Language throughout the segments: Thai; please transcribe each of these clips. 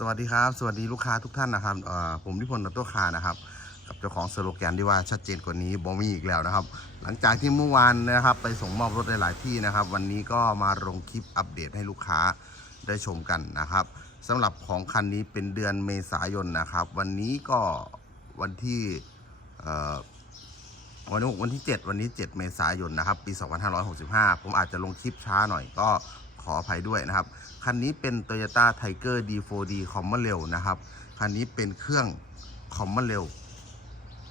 สวัสดีครับ สวัสดีลูกค้าทุกท่านนะครับผมนิพนธ์นัตโตคานะครับ กับเจ้าของสโลแกนที่ว่าชัดเจนกว่านี้บอมีอีกแล้วนะครับ หลังจากที่เมื่อวานนะครับ ไปส่งมอบรถหลายๆที่นะครับ วันนี้ก็มาลงคลิปอัปเดตให้ลูกค้าได้ชมกันนะครับสำหรับของคันนี้เป็นเดือนเมษายนนะครับ วันนี้ก็วันที่วันนี้วันที่ 7 วันนี้ 7 เมษายนนะครับ ปี 2565 ผมอาจจะลงคลิปช้าหน่อยก็ ขออภัยด้วยนะครับ คันนี้เป็น Toyota Tiger D4D Common Rail นะครับ คันนี้เป็นเครื่อง Common Rail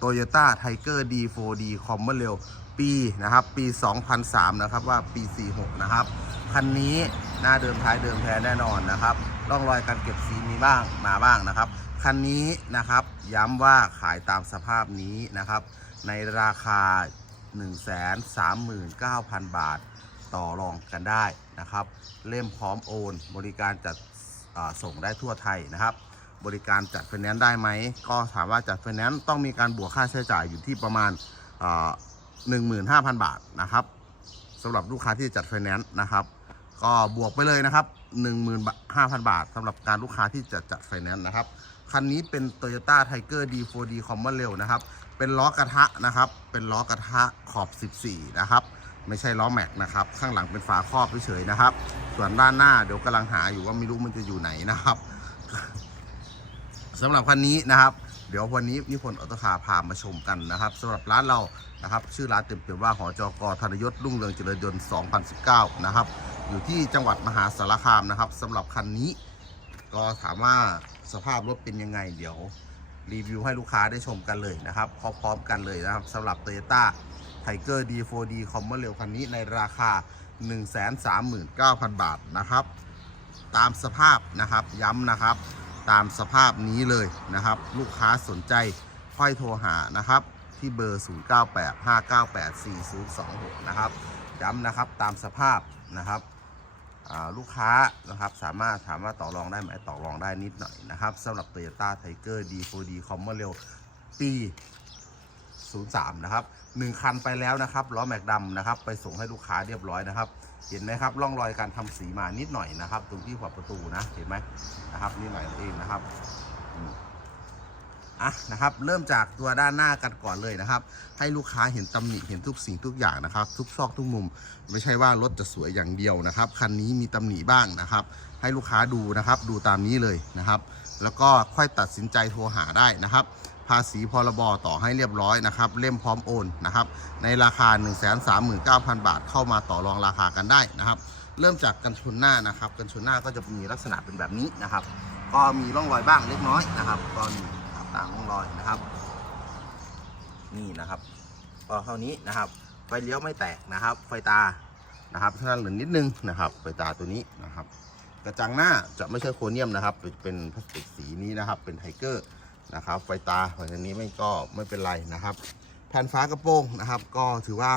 Toyota Tiger D4D Common Rail ปีนะครับ ปี 2003 นะครับว่าปี 46 นะครับ คันนี้หน้าเดิมท้ายเดิมแท้แน่นอนนะครับ ร่องรอยการเก็บสีมีบ้างมาบ้างนะครับ คันนี้นะครับย้ำว่าขายตามสภาพนี้นะครับ ในราคา 139,000 บาท ต่อรองกันได้นะครับ เล่มพร้อมโอน บริการจัดส่งได้ทั่วไทยนะครับ บริการจัดไฟแนนซ์ได้ไหม ก็ถามว่าจัดไฟแนนซ์ต้องมีการบวกค่าใช้จ่ายอยู่ที่ประมาณอ่า15,000 บาทนะครับสำหรับลูกค้าที่จัดไฟแนนซ์นะครับ ก็บวกไปเลยนะครับ 15,000 บาทสำหรับการลูกค้าที่จะจัดไฟแนนซ์นะครับคันนี้เป็น Toyota Tiger D4D Common Rail นะครับ เป็นล้อกระทะนะครับ เป็นล้อกระทะขอบ 14 นะครับ ไม่ใช่ล้อแม็กนะครับ ข้างหลังเป็นฝาครอบเฉยๆนะครับ ส่วนด้านหน้าเดี๋ยวกำลังหาอยู่ว่าไม่รู้มันจะอยู่ไหนนะครับสำหรับคันนี้นะครับ เดี๋ยววันนี้นิพนธ์ออโตคาร์พามาชมกันนะครับสำหรับร้านเรานะครับ ชื่อร้านเต็มๆว่าหอจกธนยศรุ่งเรืองเจริญยนต์ 2019 นะครับ อยู่ที่จังหวัดมหาสารคามนะครับสำหรับคันนี้ ก็ถามว่าสภาพรถเป็นยังไง เดี๋ยวรีวิวให้ลูกค้าได้ชมกันเลยนะครับพร้อมๆกันเลยนะครับสำหรับ Toyota Tiger D4D Common Rail คันนี้ในราคา 139,000 บาทนะครับ ตามสภาพนะครับย้ำนะครับ ตามสภาพนี้เลยนะครับ ลูกค้าสนใจค่อยโทรหานะครับ ที่เบอร์ 0985984026 นะครับ ย้ำนะครับตามสภาพนะครับลูกค้านะครับสามารถถามว่าต่อรองได้ไหมต่อรองได้นิดหน่อยนะครับสำหรับ Toyota Tiger D4D Common Rail ปี 03 นะครับหนึ่งคันไปแล้วนะครับล้อแม็กดำนะครับ ไปส่งให้ลูกค้าเรียบร้อยนะครับ เห็นไหมครับร่องรอยการทำสีมานิดหน่อยนะครับ ตรงที่ขอบประตูนะเห็นไหมนะครับนี่หน่อยเองนะครับอะนะครับ เริ่มจากตัวด้านหน้ากันก่อนเลยนะครับ ให้ลูกค้าเห็นตำหนิเห็นทุกสิ่งทุกอย่างนะครับ ทุกซอกทุกมุม ไม่ใช่ว่ารถจะสวยอย่างเดียวนะครับคันนี้มีตำหนิบ้างนะครับ ให้ลูกค้าดูนะครับ ดูตามนี้เลยนะครับ แล้วก็ค่อยตัดสินใจโทรหาได้นะครับ ภาษีพรบต่อให้เรียบร้อยนะครับเล่มพร้อมโอนนะครับในราคา 139,000 บาท เข้ามาต่อรองราคากันได้นะครับเริ่มจากกันชนหน้านะครับ กันชนหน้าก็จะมีลักษณะเป็นแบบนี้นะครับ ก็มีร่องรอยบ้างเล็กน้อยนะครับก็นี่ามร่องรอยนะครับ นี่นะครับก็เท่านี้นะครับไฟเลี้ยวไม่แตกนะครับ ไฟตานะครับเท่านั้นเหลือนิดนึงนะครับ ไฟตาตัวนี้นะครับ กระจังหน้าจะไม่ใช่โครเนียมนะครับ เป็นเป็นพลาสติกสีนี้นะครับ เป็นไทเกอร์ นะครับไฟตาไฟอันนี้ไม่ก็ไม่เป็นไรนะครับ แผ่นฟ้ากระโปรงนะครับ ก็ถือว่า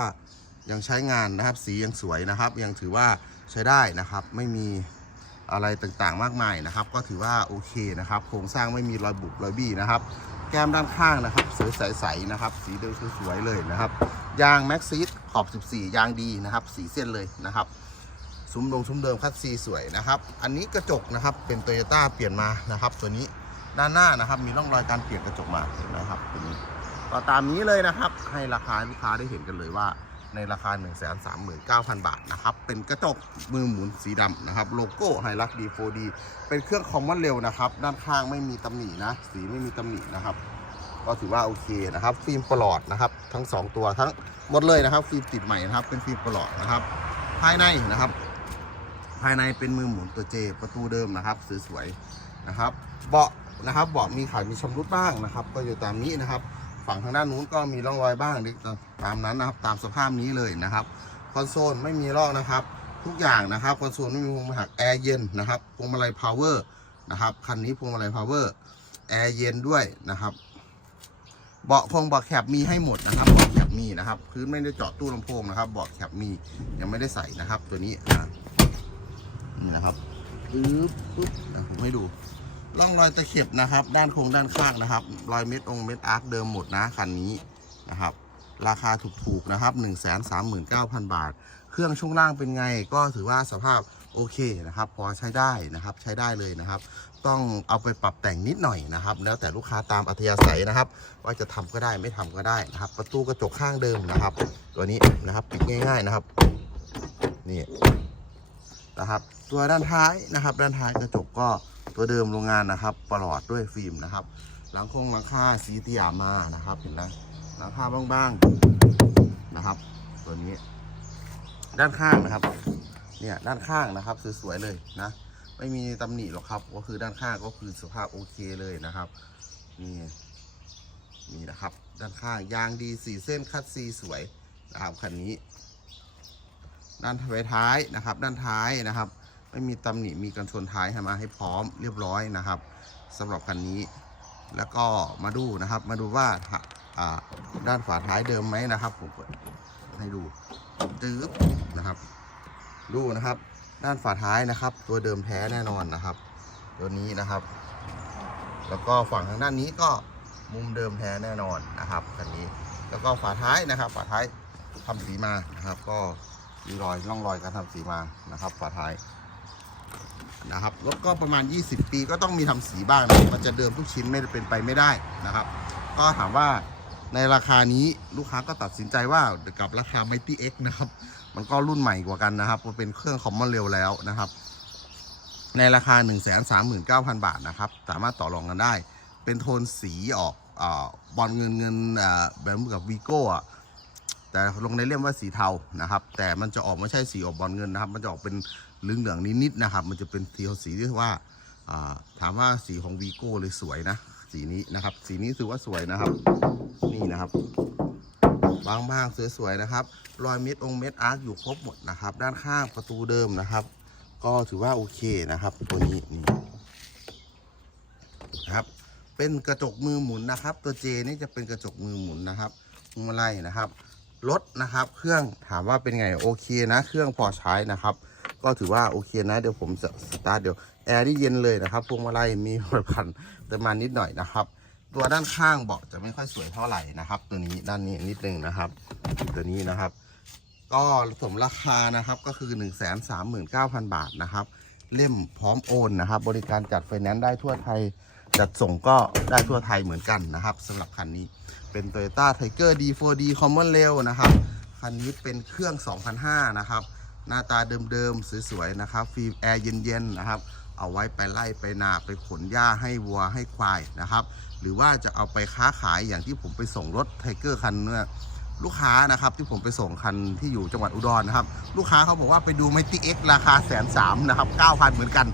ยังใช้งานนะครับ สียังสวยนะครับ ยังถือว่าใช้ได้นะครับ ไม่มีอะไรต่างๆมากมายนะครับ ก็ถือว่าโอเคนะครับ โครงสร้างไม่มีรอยบุบรอยบี้นะครับ แก้มด้านข้างนะครับสวยใสๆนะครับ สีเดิมสวยๆเลยนะครับ ยางแม็กซิสขอบ 14 ยางดีนะครับ สีเส้นเลยนะครับซุ้มลงซุ้มเดิมคัดซีสวยนะครับ อันนี้กระจกนะครับเป็นโตโยต้าเปลี่ยนมานะครับ ตัวนี้ ด้านหน้านะครับ มีร่องรอยการเปลี่ยนกระจกมาเห็นไหมครับตัวนี้ก็ตามนี้เลยนะครับ ให้ราคาลูกค้าได้เห็นกันเลยว่าในราคา 1 3 9 0 0 0 บาทนะครับ เป็นกระจกมือหมุนสีดำนะครับ โลโก้ไฮรักดี 4D เป็นเครื่องคอมมอนเร็วนะครับ ด้านข้างไม่มีตำหนินะ สีไม่มีตำหนินะครับ ก็ถือว่าโอเคนะครับ ฟิล์มปลอดนะครับ ทั้ง 2 ตัวทั้งหมดเลยนะครับ ฟิล์มติดใหม่นะครับ เป็นฟิล์มปลอดนะครับ ภายในนะครับ ภายในเป็นมือหมุนตัวเจประตูเดิมนะครับ สวยๆนะครับ เบาะ นะครับเบาะมีขาดมีชำรุดบ้างนะครับ ก็อยู่ตามนี้นะครับ ฝั่งทางด้านนู้นก็มีร่องรอยบ้างตามนั้นนะครับ ตามสภาพนี้เลยนะครับคอนโซลไม่มีลอกนะครับ ทุกอย่างนะครับคอนโซลไม่มีพวงมาลัยแอร์เย็นนะครับพวงมาลัยพาวเวอร์นะครับคันนี้พวงมาลัยพาวเวอร์แอร์เย็นด้วยนะครับเบาะพงเบาะแคบมีให้หมดนะครับเบาะแคบมีนะครับพื้นไม่ได้เจาะตู้ลำโพงนะครับเบาะแคบมียังไม่ได้ใส่นะครับ ตัวนี้นี่นะครับปึ๊บปึ๊บผมให้ดู ร่องรอยตะเข็บนะครับ ด้านโครงด้านข้างนะครับ รอยเม็ดองเม็ดอาร์คเดิมหมดนะคันนี้นะครับ ราคาถูกๆนะครับ 1 3 9 0 0 0 บาท เครื่องช่วงล่างเป็นไง ก็ถือว่าสภาพโอเคนะครับ พอใช้ได้นะครับใช้ได้เลยนะครับ ต้องเอาไปปรับแต่งนิดหน่อยนะครับ แล้วแต่ลูกค้าตามอัธยาศัยนะครับ ว่าจะทำก็ได้ไม่ทำก็ได้นะครับ ประตูกระจกข้างเดิมนะครับ ตัวนี้นะครับปิดง่ายๆนะครับนี่นะครับ ตัวด้านท้ายนะครับ ด้านท้ายกระจกก็ ตัวเดิมโรงงานนะครับปลอดด้วยฟิล์มนะครับ หลังคงหลังคาสีเตียมานะครับ เห็นไหมหลังคาบ้างๆนะครับ ตัวนี้ ด้านข้างนะครับ เนี่ยด้านข้างนะครับสวยๆเลยนะ ไม่มีตำหนิหรอกครับ ก็คือด้านข้างก็คือสภาพโอเคเลยนะครับนี่นี่นะครับ ด้านข้างยางดีสี่เส้นคัดซีสวยนะครับคันนี้ ด้านท้ายนะครับ ด้านท้ายนะครับ ไม่มีตำหนิมีกันชนท้ายให้มาให้พร้อมเรียบร้อยนะครับสำหรับคันนี้ แล้วก็มาดูนะครับ มาดูว่าด้านฝาท้ายเดิมไหมนะครับ ผมเปิดให้ดูจื๊บนะครับ ดูนะครับ ด้านฝาท้ายนะครับ ตัวเดิมแท้แน่นอนนะครับ ตัวนี้นะครับ แล้วก็ฝั่งทางด้านนี้ก็มุมเดิมแท้แน่นอนนะครับคันนี้ แล้วก็ฝาท้ายนะครับ ฝาท้ายทำสีมานะครับ ก็มีรอยร่องรอยการทำสีมานะครับ ฝาท้าย นะครับรถก็ประมาณ 20 ปีก็ต้องมีทำสีบ้างนะมันจะเดิมทุกชิ้นไม่เป็นไปไม่ได้นะครับ ก็ถามว่าในราคานี้ลูกค้าก็ตัดสินใจว่ากับราคา Mighty X นะครับ มันก็รุ่นใหม่กว่ากันนะครับมันเป็นเครื่องคอมมอนเร็วแล้วนะครับ ในราคา 1 3 9 0 0 0 บาทนะครับ สามารถต่อรองกันได้ เป็นโทนสีออกอบอลเงินเงินแบบเหมือนกับวีโก้แต่ลงในเล่มว่าสีเทานะครับ แต่มันจะออกไม่ใช่สีออกบอลเงินนะครับ มันจะออกเป็น เหลืองเหลืองนิดๆนะครับ มันจะเป็นสีสีที่ว่าถามว่าสีของวีโก้เลยสวยนะ สีนี้นะครับ สีนี้ถือว่าสวยนะครับ นี่นะครับบางบางๆสวยๆนะครับ รอยเม็ดองเม็ดอาร์คอยู่ครบหมดนะครับ ด้านข้างประตูเดิมนะครับ ก็ถือว่าโอเคนะครับ ตัวนี้นี่นะครับ เป็นกระจกมือหมุนนะครับ ตัวเจนี่จะเป็นกระจกมือหมุนนะครับพวงมาลัยนะครับรถนะครับ เครื่องถามว่าเป็นไงโอเคนะ เครื่องพอใช้นะครับ ก็ถือว่าโอเคนะ เดี๋ยวผมจะสตาร์ทเดี๋ยวแอร์ที่เย็นเลยนะครับพวงมาลัยมีพันแต่มานิดหน่อยนะครับ ตัวด้านข้างเบาะจะไม่ค่อยสวยเท่าไหร่นะครับ ตัวนี้ด้านนี้นิดนึงนะครับ ตัวนี้นะครับ ก็สมราคานะครับก็คือ 1 3 9 0 0 0 บาทนะครับ เล่มพร้อมโอนนะครับ บริการจัดไฟแนนซ์ได้ทั่วไทยจัดส่งก็ได้ทั่วไทยเหมือนกันนะครับสำหรับคันนี้เป็น Toyota Tiger D4D Common Rail นะครับ คันนี้เป็นเครื่อง 2005 นะครับ หน้าตาเดิมๆสวยๆนะครับ ฟิล์มแอร์เย็นๆนะครับ เอาไว้ไปไล่ไปนาไปขนหญ้าให้วัวให้ควายนะครับ หรือว่าจะเอาไปค้าขายอย่างที่ผมไปส่งรถไทเกอร์คันเนี่ยลูกค้านะครับที่ผมไปส่งคันที่อยู่จังหวัดอุดรนะครับ ลูกค้าเขาบอกว่าไปดูไมตี้เอ็กราคาแสนสามนะครับเก้าพันเหมือนกัน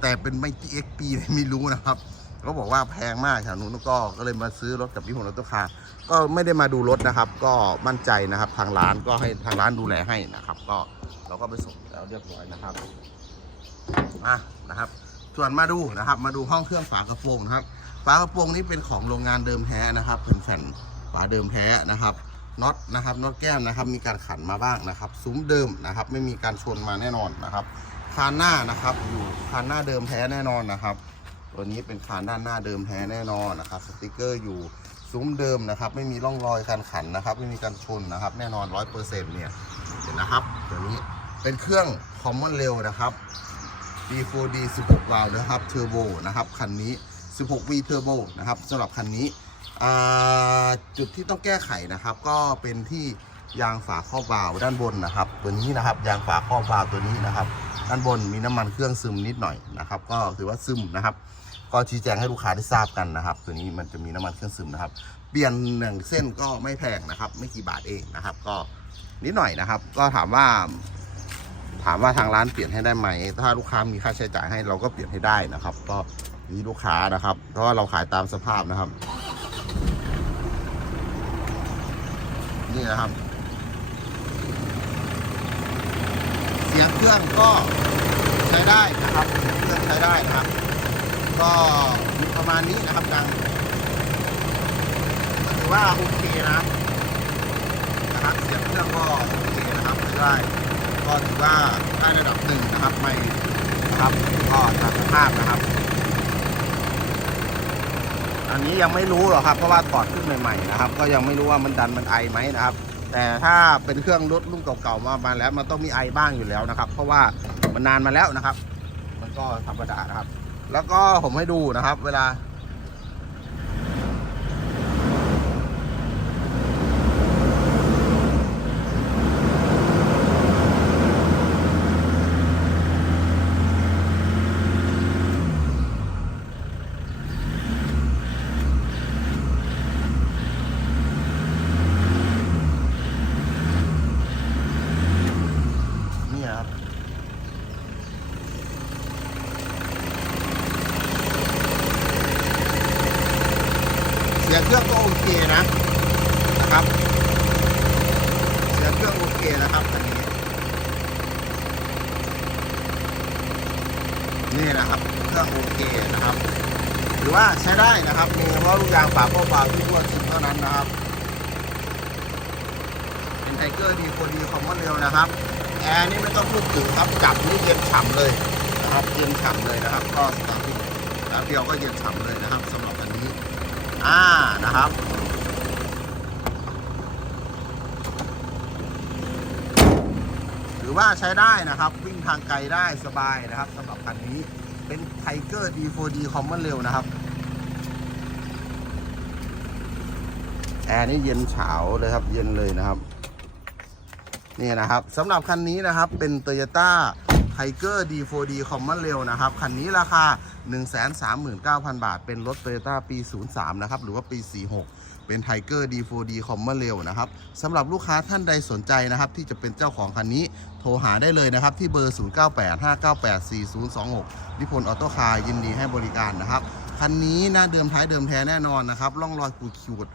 แต่เป็นไมตี้เอ็กปีไม่รู้นะครับเขาบอกว่าแพงมากแถวนู้นก็ก็เลยมาซื้อรถกับพี่ผมรถตุ๊กคาก็ไม่ได้มาดูรถนะครับ ก็มั่นใจนะครับ ทางร้านก็ให้ทางร้านดูแลให้นะครับ ก็ เราก็ไปส่งแล้วเรียบร้อยนะครับอะนะครับ ส่วนมาดูนะครับ มาดูห้องเครื่องฝากระโปรงนะครับฝากระโปรงนี้เป็นของโรงงานเดิมแท้นะครับเป็นแผ่นฝาเดิมแท้นะครับน็อตนะครับน็อตแก้มนะครับ มีการขันมาบ้างนะครับ ซุ้มเดิมนะครับ ไม่มีการชนมาแน่นอนนะครับคานหน้านะครับอยู่คานหน้าเดิมแท้แน่นอนนะครับตัวนี้เป็นคานด้านหน้าเดิมแท้แน่นอนนะครับ สติกเกอร์อยู่ซุ้มเดิมนะครับ ไม่มีร่องรอยการขันนะครับ ไม่มีการชนนะครับ แน่นอนร้อยเปอร์เซ็นต์เนี่ย เห็นนะครับตัวนี้เป็นเครื่องคอมมอนเร็วนะครับ D4D 16วาล์วนะครับเทอร์โบนะครับคันนี้ 16V เทอร์โบนะครับสำหรับคันนี้จุดที่ต้องแก้ไขนะครับ ก็เป็นที่ยางฝาครอบวาล์วด้านบนนะครับ ตัวนี้นะครับยางฝาครอบวาล์วตัวนี้นะครับ ด้านบนมีน้ำมันเครื่องซึมนิดหน่อยนะครับ ก็ถือว่าซึมนะครับ ก็ชี้แจงให้ลูกค้าได้ทราบกันนะครับ ตัวนี้มันจะมีน้ำมันเครื่องซึมนะครับ เปลี่ยนหนึ่งเส้นก็ไม่แพงนะครับ ไม่กี่บาทเองนะครับ ก็ นิดหน่อยนะครับ ก็ถามว่า ถามว่าทางร้านเปลี่ยนให้ได้ไหม ถ้าลูกค้ามีค่าใช้จ่ายให้เราก็เปลี่ยนให้ได้นะครับ ก็นี่ลูกค้านะครับ เพราะว่าเราขายตามสภาพนะครับ นี่นะครับ เสียงเครื่องก็ใช้ได้นะครับเครื่องใช้ได้นะครับ ก็ประมาณนี้นะครับดังก็ถือว่าโอเคนะ นะครับเสียงเครื่องก็โอเคนะครับใช้ได้ ก็ถือว่าได้ระดับหนึ่งนะครับไม่นะครับก็ตามสภาพนะครับ อันนี้ยังไม่รู้หรอกครับ เพราะว่าถอดขึ้นใหม่ๆนะครับ ก็ยังไม่รู้ว่ามันดันมันไอไหมนะครับ แต่ถ้าเป็นเครื่องรถรุ่นเก่าๆมามาแล้ว มันต้องมีไอบ้างอยู่แล้วนะครับ เพราะว่ามันนานมาแล้วนะครับ มันก็ธรรมดานะครับ แล้วก็ผมให้ดูนะครับ เวลา เนี่ยครับ เสียงเครื่องก็โอเคนะนะครับ เสียงเครื่องโอเคนะครับอันนี้ นี่นะครับเครื่องโอเคนะครับหรือว่าใช้ได้นะครับมีเฉพาะลูกยางฝาโปรฝาที่ตัวจริงเท่านั้นนะครับ เป็นไทเกอร์ดีโฟดีคอมมอนเร็วนะครับแอร์นี่ไม่ต้องพูดถึงครับจับนี่เย็นฉ่ำเลยนะครับเย็นฉ่ำเลยนะครับ ก็สตาร์ทสตาร์ทเดียวก็เย็นฉ่ำเลยนะครับสำหรับอันนี้ อ่านะครับ อว่าใช้ได้นะครับ วิ่งทางไกลได้สบายนะครับสำหรับคันนี้เป็นไทเกอร์ D4D Common เร็วนะครับแอร์นี่เย็นเฉาเลยครับ เย็นเลยนะครับ นี่นะครับสำหรับคันนี้นะครับเป็น Toyota Tiger D4D Common Rail นะครับ คันนี้ราคา 139,000 บาท เป็นรถ Toyota ปี 03 นะครับ หรือว่าปี 46 เป็น Tiger D4D Common Rail นะครับสำหรับลูกค้าท่านใดสนใจนะครับ ที่จะเป็นเจ้าของคันนี้โทรหาได้เลยนะครับ ที่เบอร์ 0985984026นิพนธ์ออโต้คาร์ยินดีให้บริการนะครับ คันนี้หน้าเดิมท้ายเดิมแท้แน่นอนนะครับร่องรอยขูดขีด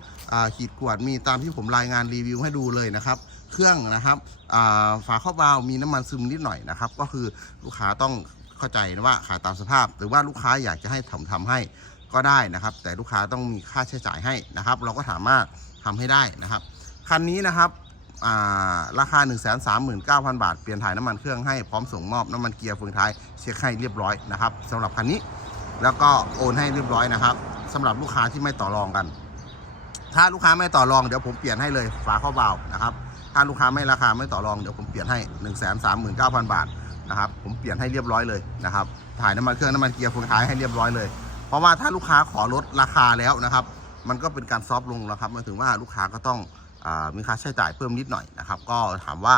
ขีดกวดมีตามที่ผมรายงานรีวิวให้ดูเลยนะครับ เครื่องนะครับฝาครอบวาล์วมีน้ำมันซึมนิดหน่อยนะครับ ก็คือลูกค้าต้องเข้าใจนะว่าขายตามสภาพ หรือว่าลูกค้าอยากจะให้ทำทำให้ ก็ได้นะครับ แต่ลูกค้าต้องมีค่าใช้จ่ายให้นะครับ เราก็สามารถทำให้ได้นะครับ คันนี้นะครับอ่าราคา 1 3 9 0 0 0 บาท เปลี่ยนถ่ายน้ำมันเครื่องให้พร้อมส่งมอบน้ำมันเกียร์เฟืองท้ายเช็คให้เรียบร้อยนะครับสำหรับคันนี้แล้วก็โอนให้เรียบร้อยนะครับสำหรับลูกค้าที่ไม่ต่อรองกัน ถ้าลูกค้าไม่ต่อรองเดี๋ยวผมเปลี่ยนให้เลยฝาข้อเบานะครับถ้าลูกค้าไม่ราคาไม่ต่อรองเดี๋ยวผมเปลี่ยนให้ 1 3 9 0 0 0 บาทนะครับผมเปลี่ยนให้เรียบร้อยเลยนะครับถ่ายน้ำมันเครื่องน้ำมันเกียร์เฟืองท้ายให้เรียบร้อยเลย เพราะว่าถ้าลูกค้าขอลดราคาแล้วนะครับ มันก็เป็นการซอฟต์ลงนะครับหมายถึงว่าลูกค้าก็ต้องอมีค่าใช้จ่ายเพิ่มนิดหน่อยนะครับ ก็ถามว่า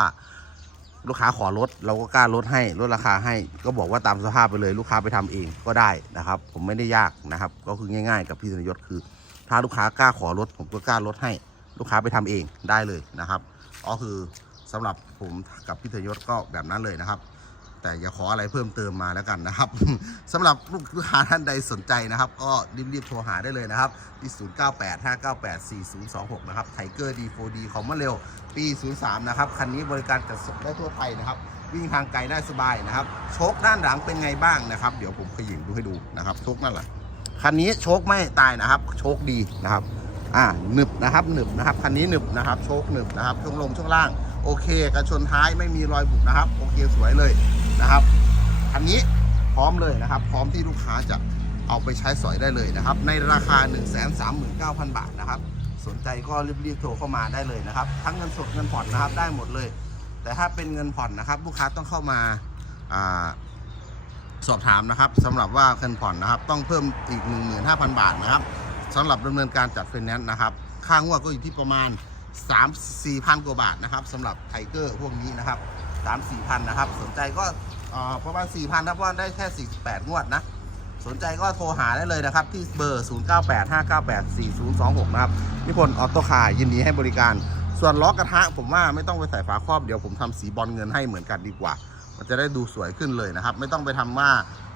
ลูกค้าขอลดเราก็กล้าลดให้ลดราคาให้ ก็บอกว่าตามสภาพไปเลยลูกค้าไปทำเองก็ได้นะครับ ผมไม่ได้ยากนะครับ ก็คือง่าย ๆ กับพี่ธนยศคือ ถ้าลูกค้ากล้าขอลดผมก็กล้าลดให้ ลูกค้าไปทำเองได้เลยนะครับก็คือสำหรับผมกับพี่ธนยศก็แบบนั้นเลยนะครับ แต่อย่าขออะไรเพิ่มเติมมาแล้วกันนะครับสำหรับลูกค้าท่านใดสนใจนะครับ ก็รีบๆโทรหาได้เลยนะครับที่0985984026 นะครับไทเกอร์ D4D ของมาเร็วปี 03 นะครับ คันนี้บริการจัดส่งได้ทั่วไปนะครับ วิ่งทางไกลได้สบายนะครับ โชคด้านหลังเป็นไงบ้างนะครับ เดี๋ยวผมขยิงดูให้ดูนะครับ โชคนั่นแหละคันนี้โชคไม่ตายนะครับ โชคดีนะครับอ่าหนึบนะครับหนึบนะครับคันนี้หนึบนะครับ โชคหนึบนะครับช่วงลงช่วงล่าง โอเคกระชนท้ายไม่มีรอยบุบนะครับ โอเคสวยเลย นะครับคันนี้พร้อมเลยนะครับ พร้อมที่ลูกค้าจะเอาไปใช้สอยได้เลยนะครับ ในราคา 1 3 9 0 0 0 บาทนะครับ สนใจก็รีบๆโทรเข้ามาได้เลยนะครับ ทั้งเงินสดเงินผ่อนนะครับได้หมดเลย แต่ถ้าเป็นเงินผ่อนนะครับ ลูกค้าต้องเข้ามาอาสอบถามนะครับสำหรับว่าเงินผ่อนนะครับ ต้องเพิ่มอีก 15,000 บาทนะครับสำหรับดำเนินการจัดไฟแนนซ์นะครับ ค่างวดก็อยู่ที่ประมาณ 3 4พันกว่าบาทนะครับสำหรับไทเกอร์พวกนี้นะครับ 3 4พันนะครับ สนใจก็ประมาณ4 0 0 0นะเพราะว่าได้แค่48งวดนะ สนใจก็โทรหาได้เลยนะครับ ที่เบอร์ 0985984026 นะครับนิพนธ์ออโต้คาร์ยินดีให้บริการ ส่วนล้อกระทะผมว่าไม่ต้องไปใส่ฝาครอบเดี๋ยวผมทำสีบอลเงินให้เหมือนกันดีกว่า มันจะได้ดูสวยขึ้นเลยนะครับ ไม่ต้องไปทำว่า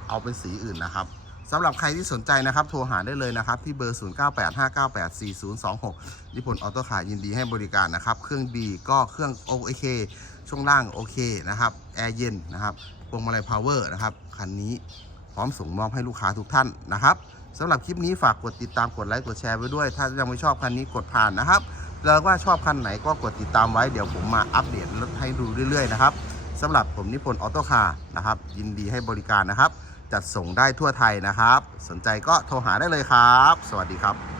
เอาเป็นสีอื่นนะครับ สำหรับใครที่สนใจนะครับ โทรหาได้เลยนะครับ ที่เบอร์ 0985984026นิพนธ์ออโต้คาร์ยินดีให้บริการนะครับ เครื่องดีก็เครื่องโอเค ช่วงล่างโอเคนะครับ แอร์เย็นนะครับพวงมาลัยพาวเวอร์นะครับ คันนี้พร้อมส่งมอบให้ลูกค้าทุกท่านนะครับสำหรับคลิปนี้ฝากกดติดตามกดไลค์กดแชร์ไว้ด้วย ถ้ายังไม่ชอบคันนี้กดผ่านนะครับ แล้วว่าชอบคันไหนก็กดติดตามไว้เดี๋ยวผมมาอัปเดตรถให้ดูเรื่อยๆนะครับสำหรับผมนิพนธ์ออโต้คาร์นะครับ ยินดีให้บริการนะครับ จัดส่งได้ทั่วไทยนะครับ สนใจก็โทรหาได้เลยครับ สวัสดีครับ